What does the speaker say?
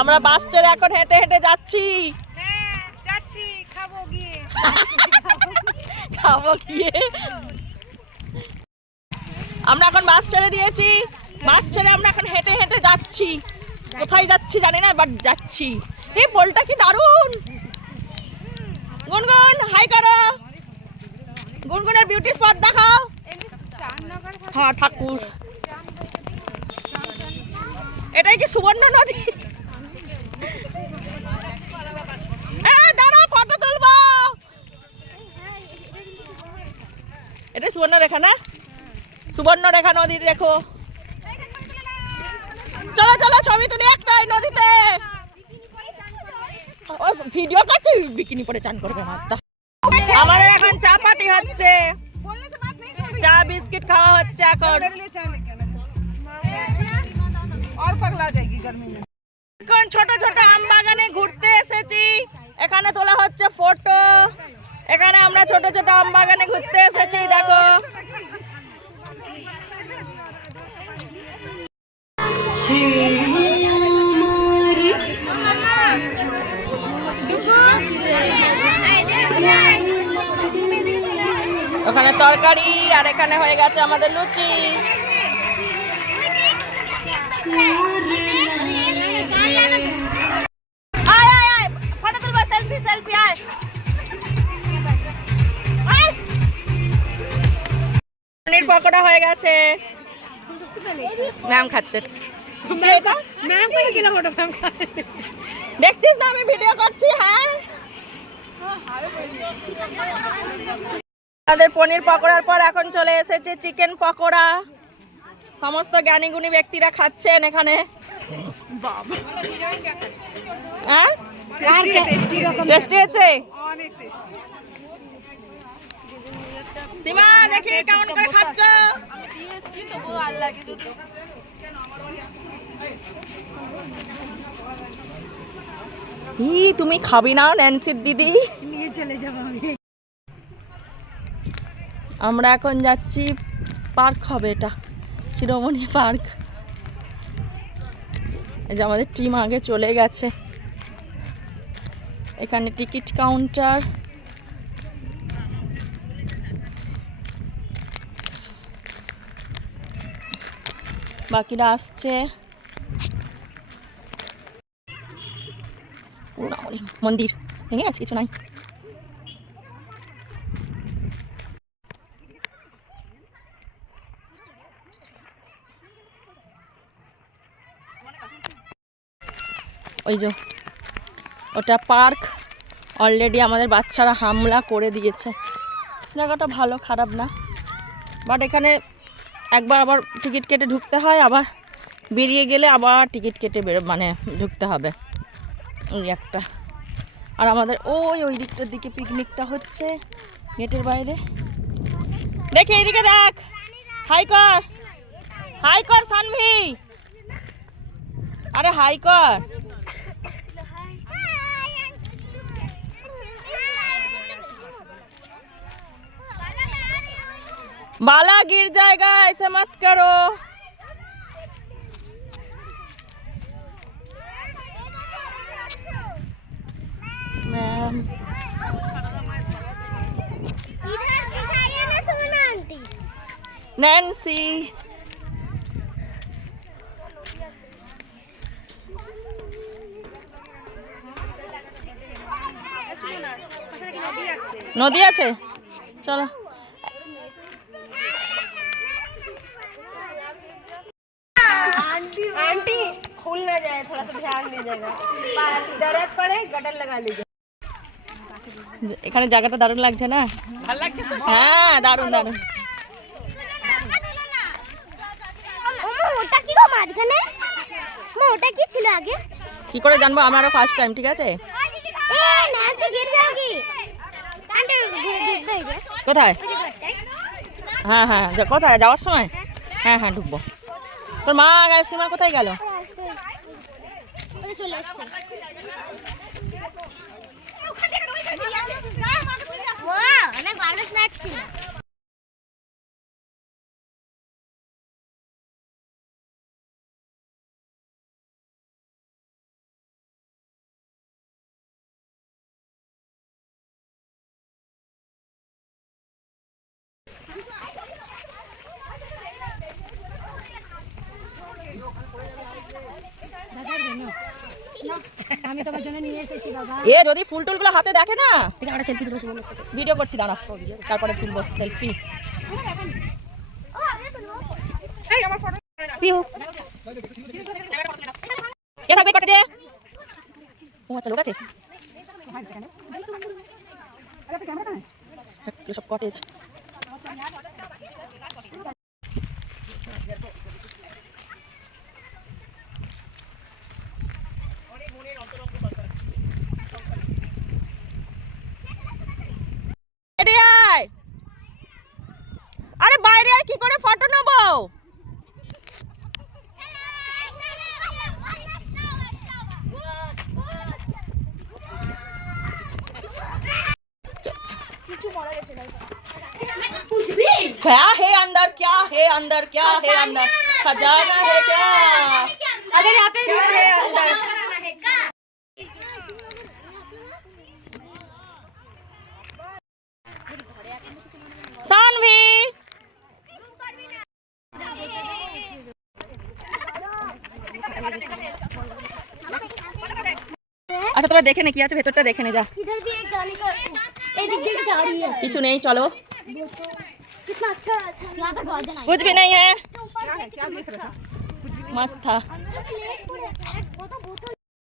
আমরা বাস ছেড়ে এখন হেঁটে হেঁটে যাচ্ছি। হ্যাঁ যাচ্ছি, খাবো গিয়ে। আমরা এখন বাস ছেড়ে দিয়েছি, বাস ছেড়ে আমরা এখন হেঁটে হেঁটে যাচ্ছি। কোথায় যাচ্ছি জানি না, বাট যাচ্ছি। এই পোলটা কি দারুণ। গুনগুন হাই করো, গুনগুনের বিউটি স্পট দেখাও। হ্যাঁ ঠাকুর, এটাই কি সুবর্ণ নদী? দাঁড়া ফটো তুলবো। এটা সুবর্ণরেখা না? সুবর্ণরেখা নদী দেখো। চলো চলো ছবি তুলি একটাই নদীতে। ও ভিডিও করছে, বিকিনি পরে চান করবে মাত্রা। আমাদের এখন চা পার্টি হচ্ছে, চা বিস্কিট খাওয়া হচ্ছে এখন। এখন ছোট ছোট আম বাগানে ঘুরতে এসেছি, এখানে তোলা হচ্ছে ফটো। এখানে আমরা ছোট ছোট আম বাগানে ঘুরতে এসেছি, দেখো। ওখানে তরকারি আর এখানে হয়ে গেছে আমাদের লুচি। পনির পকোড়া হয়ে গেছে, ম্যাম খাচ্ছে। দেখছিস না আমি ভিডিও করছি? হ্যাঁ, আমাদের পনির পকোড়ার পর এখন চলে এসেছে চিকেন পকোড়া। সমস্ত জ্ঞানীগুণী ব্যক্তিরা খাচ্ছেন এখানে। হ্যাঁ টেস্টি আছে। সীমা দেখি কেমন করে খাচ্ছ। তুমি খাবি না ন্যান্সির দিদি? নিয়ে চলে যাবো আমি। আমরা এখন যাচ্ছি, পার্ক হবে এটা, শিরোমণি পার্ক। এই যে আমাদের টিম আগে চলে গেছে। এখানে টিকিট কাউন্টার। বাকিরা আসছে। মন্দির ভেঙে গেছে, কিছু নাই। ওই যে ওটা পার্ক, অলরেডি আমাদের বাচ্চারা হামলা করে দিয়েছে। জায়গাটা ভালো, খারাপ না, বাট এখানে একবার আবার টিকিট কেটে ঢুকতে হয়, আবার বেরিয়ে গেলে আবার টিকিট কেটে মানে ঢুকতে হবে। ওই একটা। আর আমাদের ওই দিকটার দিকে পিকনিকটা হচ্ছে গেটের বাইরে। দেখে এইদিকে দেখ, হাই কর সানভি, আরে হাই কর। बाला गिर जाएगा, ऐसे मत करो। मैम इधर दिखाइए ना सोना आंटी। नैन्सी, নদী আছে, চলো। आंटी खुल ना जाए, थोड़ा सा ध्यान दीजिएगा, जरूरत पड़े गटर लगा लीजिए। এখানে জায়গাটা দারুণ লাগছে না? ভালো লাগছে তো? হ্যাঁ দারুণ দারুণ। ওটা কি গো মাঝখানে? ওটা কি ছিল আগে? কি করে জানবো, আমারও ফার্স্ট টাইম, ঠিক আছে? এ নাচে গির যাওগি আন্টি, দেখবে এই যে কোথায়? হ্যাঁ হ্যাঁ, কোথায় যাওয়ার সময়? হ্যাঁ হ্যাঁ ঢুকবো। তোর মা আর সীমা কোথায় গেল? ওই চলে আসছে। ওয়াও, অনেক ভালো লাগছে। আমি তোমার জন্য নিয়ে এসেছি বাবা। এ যদি ফুল টুলগুলো হাতে দেখে না, ঠিক আছে, সেলফি তুলো সুমনের সাথে। ভিডিও করছি, দাঁড়া তারপরে তুলবো সেলফি। পিউ কে থাকবে কটেজে? ও আচ্ছা, লোক আছে সব কটেজ। আরে বাইরে কি করে ফটো নেবো? क्या है अंदर, क्या है अंदर, क्या है अंदर, खजाना है क्या? अगर यहाँ पे क्या है अंदर? सानवी, আচ্ছা তোরা দেখে নে কি আছে ভেতরটা, দেখে নে যা। इधर भी एक जाने का, एक दिख जा रही है। কিছু নেই, চলো। कितना अच्छा यहाँ पर बहुत जन आए। कुछ भी नहीं है, ऊपर मस्त था। अंदर से एक बोतल